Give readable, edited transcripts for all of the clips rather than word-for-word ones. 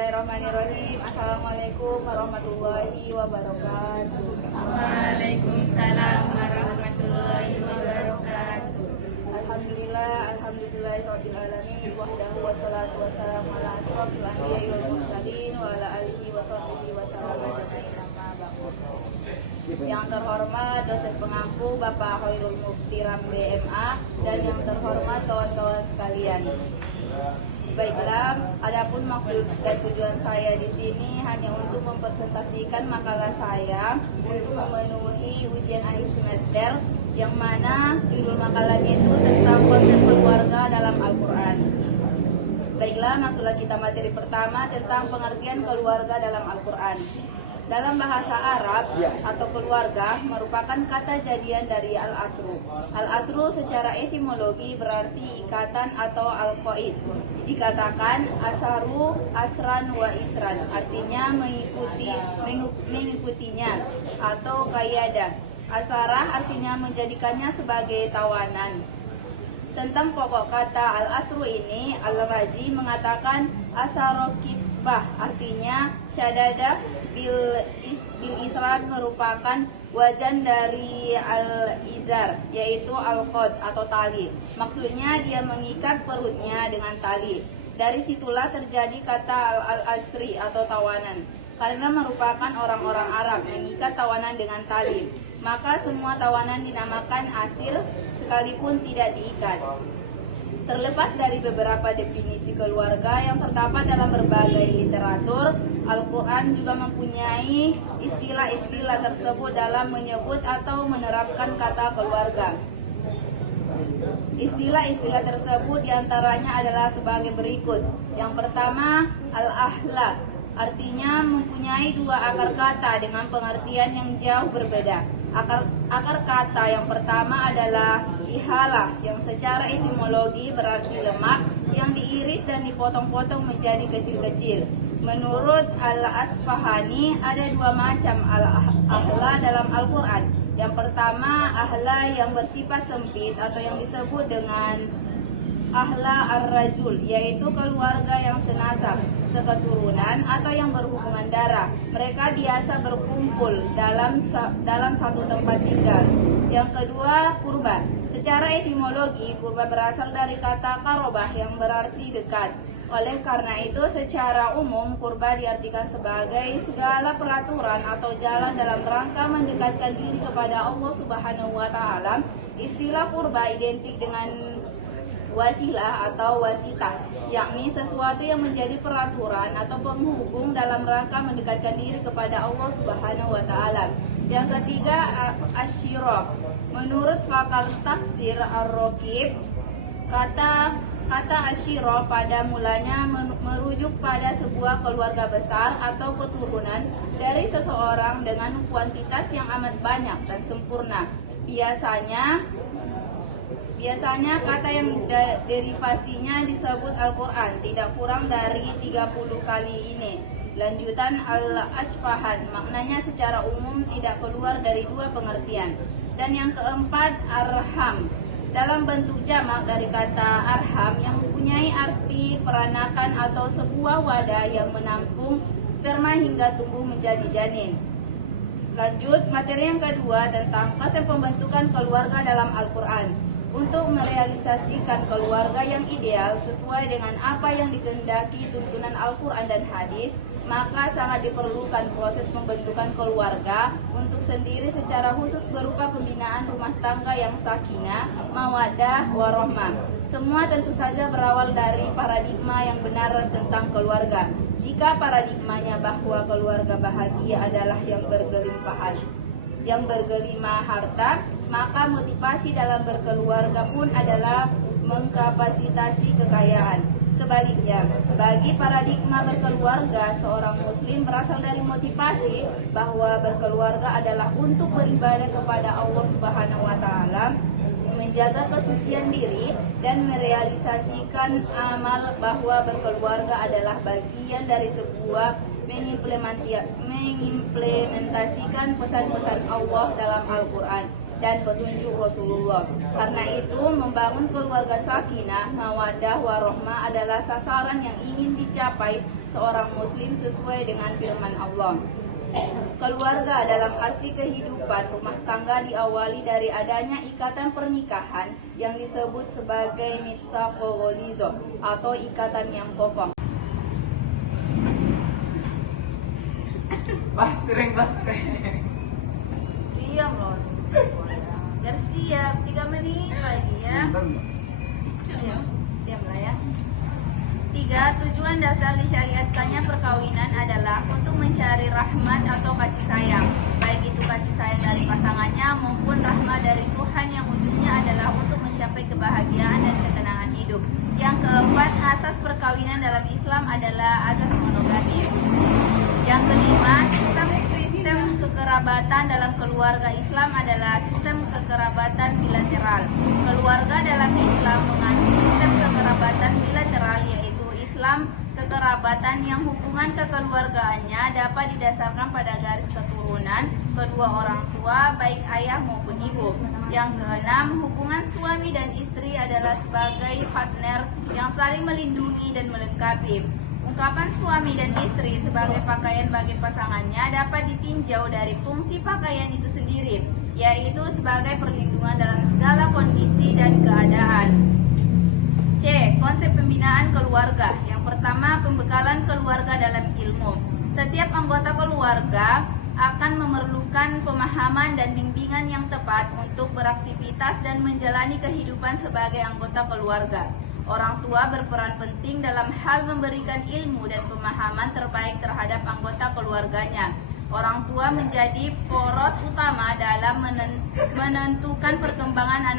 Bismillahirrahmanirrahim. Assalamualaikum warahmatullahi wabarakatuh. Waalaikumsalam warahmatullahi wabarakatuh. Alhamdulillahirabbil alamin wahdahu wassalatu wassalamu ala asrofil anbiya'i wal mursalin wa ala alihi wa sahbihi wasallam ajmain amma ba'd. Yang terhormat dosen pengampu Bapak Khairul Mufti Rambe MA dan yang terhormat kawan-kawan sekalian. Baiklah, adapun maksud dan tujuan saya di sini hanya untuk mempresentasikan makalah saya untuk memenuhi ujian akhir semester, yang mana judul makalahnya itu tentang konsep keluarga dalam Al-Quran. Baiklah, masuklah kita materi pertama tentang pengertian keluarga dalam Al-Quran. Dalam bahasa Arab atau keluarga merupakan kata jadian dari al-asru. Al-asru secara etimologi berarti ikatan atau al-qaid. Dikatakan asaru, asran wa isran, artinya mengikutinya atau qayyada. Asarah artinya menjadikannya sebagai tawanan. Tentang pokok kata al-asru ini, Al-Razi mengatakan asarokitbah, artinya syadada bil isran merupakan wajan dari al-izar, yaitu al-qad atau tali. Maksudnya dia mengikat perutnya dengan tali. Dari situlah terjadi kata al-asri atau tawanan, karena merupakan orang-orang Arab mengikat tawanan dengan tali. Maka semua tawanan dinamakan asir sekalipun tidak diikat. Terlepas dari beberapa definisi keluarga yang terdapat dalam berbagai literatur, Al-Quran juga mempunyai istilah-istilah tersebut dalam menyebut atau menerapkan kata keluarga. Istilah-istilah tersebut diantaranya adalah sebagai berikut. Yang pertama, al-ahla, artinya mempunyai dua akar kata dengan pengertian yang jauh berbeda. Akar kata yang pertama adalah ihalah, yang secara etimologi berarti lemak yang diiris dan dipotong-potong menjadi kecil-kecil. Menurut Al-Asfahani ada dua macam al-ahla dalam Al-Quran. Yang pertama ahla yang bersifat sempit atau yang disebut dengan ahla ar-rajul, yaitu keluarga yang senasab, seketurunan atau yang berhubungan darah. Mereka biasa berkumpul dalam satu tempat tinggal. Yang kedua, kurba. Secara etimologi, kurba berasal dari kata karobah yang berarti dekat. Oleh karena itu, secara umum kurba diartikan sebagai segala peraturan atau jalan dalam rangka mendekatkan diri kepada Allah Subhanahu wa taala. Istilah kurba identik dengan wasilah atau wasitah, yakni sesuatu yang menjadi peraturan atau penghubung dalam rangka mendekatkan diri kepada Allah Subhanahu wa taala. Yang ketiga, asyirah. Menurut pakar tafsir Ar-Raqib, kata asyirah pada mulanya merujuk pada sebuah keluarga besar atau keturunan dari seseorang dengan kuantitas yang amat banyak dan sempurna. Biasanya kata yang derivasinya disebut Al-Quran tidak kurang dari 30 kali ini. Lanjutan Al-Asfahan, maknanya secara umum tidak keluar dari dua pengertian. Dan yang keempat, arham, dalam bentuk jamak dari kata arham yang mempunyai arti peranakan atau sebuah wadah yang menampung sperma hingga tumbuh menjadi janin. Lanjut, materi yang kedua tentang konsep pembentukan keluarga dalam Al-Quran. Untuk merealisasikan keluarga yang ideal sesuai dengan apa yang dikehendaki tuntunan Al-Quran dan hadis, maka sangat diperlukan proses pembentukan keluarga untuk sendiri secara khusus berupa pembinaan rumah tangga yang sakinah, mawaddah, warohmah. Semua tentu saja berawal dari paradigma yang benar tentang keluarga. Jika paradigmanya bahwa keluarga bahagia adalah yang bergelimah harta, maka motivasi dalam berkeluarga pun adalah mengkapasitasi kekayaan. Sebaliknya, bagi paradigma berkeluarga, seorang muslim berasal dari motivasi bahwa berkeluarga adalah untuk beribadah kepada Allah Subhanahu wa taala, menjaga kesucian diri dan merealisasikan amal bahwa berkeluarga adalah bagian dari sebuah mengimplementasikan pesan-pesan Allah dalam Al-Quran. dan petunjuk Rasulullah. Karena itu, membangun keluarga sakinah, mawaddah, warahmah adalah sasaran yang ingin dicapai seorang muslim sesuai dengan firman Allah. Keluarga dalam arti kehidupan rumah tangga diawali dari adanya ikatan pernikahan yang disebut sebagai mitsaqul ghalizo atau ikatan yang kokoh. Sering. Diam loh. Biar siap 3 menit lagi ya. Diam lah ya. 3. Tujuan dasar disyariatkannya perkawinan adalah untuk mencari rahmat atau kasih sayang, baik itu kasih sayang dari pasangannya maupun rahmat dari Tuhan yang ujungnya adalah untuk mencapai kebahagiaan dan ketenangan hidup. Yang keempat, asas perkawinan dalam Islam adalah asas monogami. Yang kelima, sistem kekerabatan dalam keluarga Islam adalah sistem kekerabatan bilateral. Keluarga dalam Islam mengandung sistem kekerabatan bilateral, yaitu Islam kekerabatan yang hubungan kekeluargaannya dapat didasarkan pada garis keturunan kedua orang tua, baik ayah maupun ibu. Yang keenam, hubungan suami dan istri adalah sebagai partner yang saling melindungi dan melengkapi. Ungkapan suami dan istri sebagai pakaian bagi pasangannya dapat ditinjau dari fungsi pakaian itu sendiri, yaitu sebagai perlindungan dalam segala kondisi dan keadaan. C. Konsep pembinaan keluarga. Yang pertama, pembekalan keluarga dalam ilmu. Setiap anggota keluarga akan memerlukan pemahaman dan bimbingan yang tepat untuk beraktivitas dan menjalani kehidupan sebagai anggota keluarga. Orang tua berperan penting dalam hal memberikan ilmu dan pemahaman terbaik terhadap anggota keluarganya. Orang tua menjadi poros utama dalam menentukan perkembangan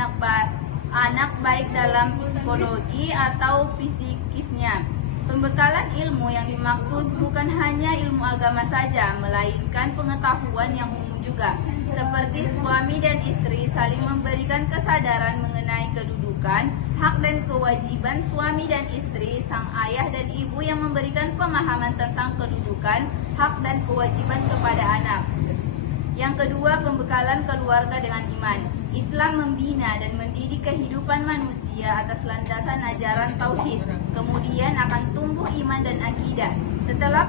anak baik dalam psikologi atau psikisnya. Pembekalan ilmu yang dimaksud bukan hanya ilmu agama saja, melainkan pengetahuan yang umum juga, seperti suami dan istri saling memberikan kesadaran mengenai kedudukan, hak dan kewajiban suami dan istri, sang ayah dan ibu yang memberikan pemahaman tentang kedudukan, hak dan kewajiban kepada anak. Yang kedua, pembekalan keluarga dengan iman. Islam membina dan mendidik kehidupan manusia atas landasan ajaran tauhid. Kemudian akan tumbuh iman dan akidah. Setelah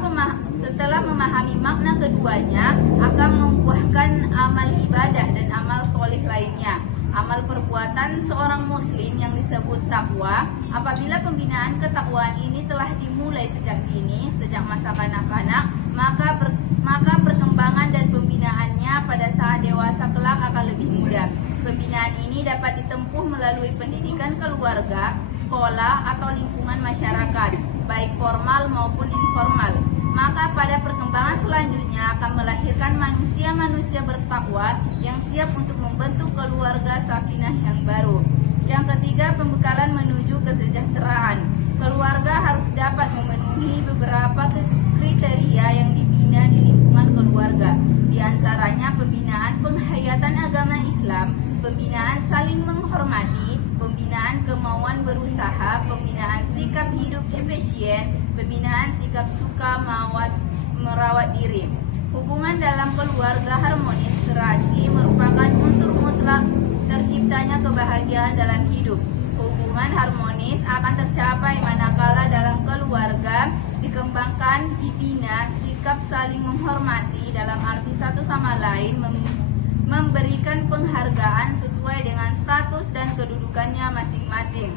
memahami makna keduanya, akan membuahkan amal ibadah dan amal solih lainnya. Amal perbuatan seorang muslim yang disebut takwa. Apabila pembinaan ketakwaan ini telah dimulai sejak dini, sejak masa kanak-kanak, maka perkembangan dan pembinaannya pada saat dewasa kelak akan lebih mudah. Pembinaan ini dapat ditempuh melalui pendidikan keluarga, sekolah, atau lingkungan masyarakat, baik formal maupun informal. Maka pada perkembangan selanjutnya akan melahirkan manusia-manusia bertakwa yang siap untuk membentuk keluarga sakinah yang baru. Yang ketiga, pembekalan menuju kesejahteraan. Keluarga harus dapat memenuhi beberapa kriteria yang dibina di lingkungan keluarga. Di antaranya pembinaan penghayatan agama Islam, pembinaan saling menghormati, pembinaan kemauan berusaha, pembinaan sikap hidup efisien, pembinaan sikap suka mawas merawat diri. Hubungan dalam keluarga harmonis serasi merupakan unsur mutlak terciptanya kebahagiaan dalam hidup. Hubungan harmonis akan tercapai manakala dalam keluarga dikembangkan, dibina sikap saling menghormati dalam arti satu sama lain, memberikan penghargaan sesuai dengan status dan kedudukannya masing-masing.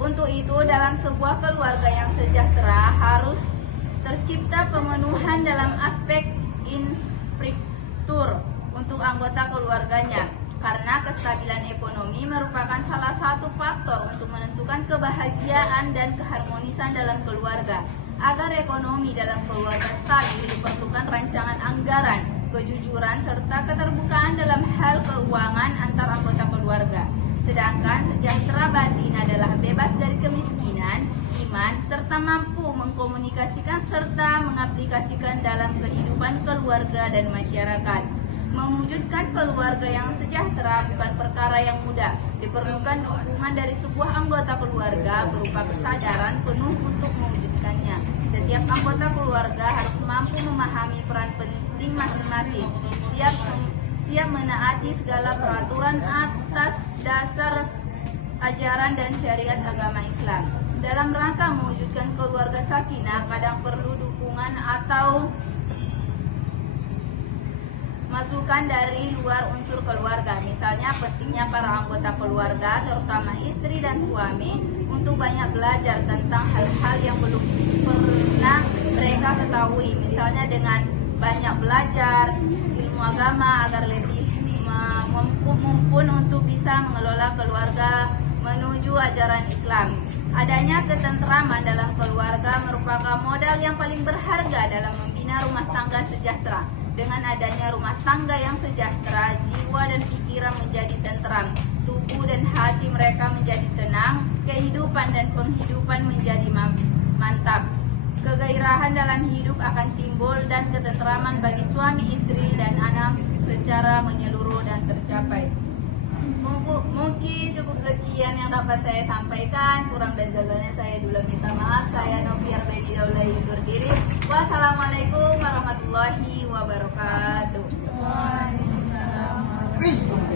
Untuk itu, dalam sebuah keluarga yang sejahtera harus tercipta pemenuhan dalam aspek infrastruktur untuk anggota keluarganya. Karena kestabilan ekonomi merupakan salah satu faktor untuk menentukan kebahagiaan dan keharmonisan dalam keluarga. Agar ekonomi dalam keluarga stabil diperlukan rancangan anggaran, kejujuran, serta keterbukaan dalam hal keuangan antar anggota keluarga. Sedangkan sejahtera batin adalah bebas dari kemiskinan, iman, serta mampu mengkomunikasikan serta mengaplikasikan dalam kehidupan keluarga dan masyarakat. Mewujudkan keluarga yang sejahtera bukan perkara yang mudah. Diperlukan dukungan dari sebuah anggota keluarga berupa kesadaran penuh untuk mewujudkannya. Setiap anggota keluarga harus mampu memahami peran penting masing-masing, siap menaati segala peraturan atas dasar ajaran dan syariat agama Islam. Dalam rangka mewujudkan keluarga sakinah, kadang perlu dukungan atau masukan dari luar unsur keluarga. Misalnya pentingnya para anggota keluarga, terutama istri dan suami, untuk banyak belajar tentang hal-hal yang belum pernah mereka ketahui. Misalnya dengan banyak belajar ilmu agama agar lebih mumpun untuk bisa mengelola keluarga menuju ajaran Islam. Adanya ketentraman dalam keluarga merupakan modal yang paling berharga dalam membina rumah tangga sejahtera. Dengan adanya rumah tangga yang sejahtera, jiwa dan pikiran menjadi tentram, tubuh dan hati mereka menjadi tenang, kehidupan dan penghidupan menjadi mantap. Kegairahan dalam hidup akan timbul dan ketentraman bagi suami, istri, dan anak secara menyeluruh dan tercapai. Mungkin cukup sekian yang dapat saya sampaikan. Kurang dan jalannya saya dulu minta maaf. Saya Noviar Beni Daulay undur diri. Wassalamualaikum warahmatullahi wabarakatuh. Waalaikumsalam.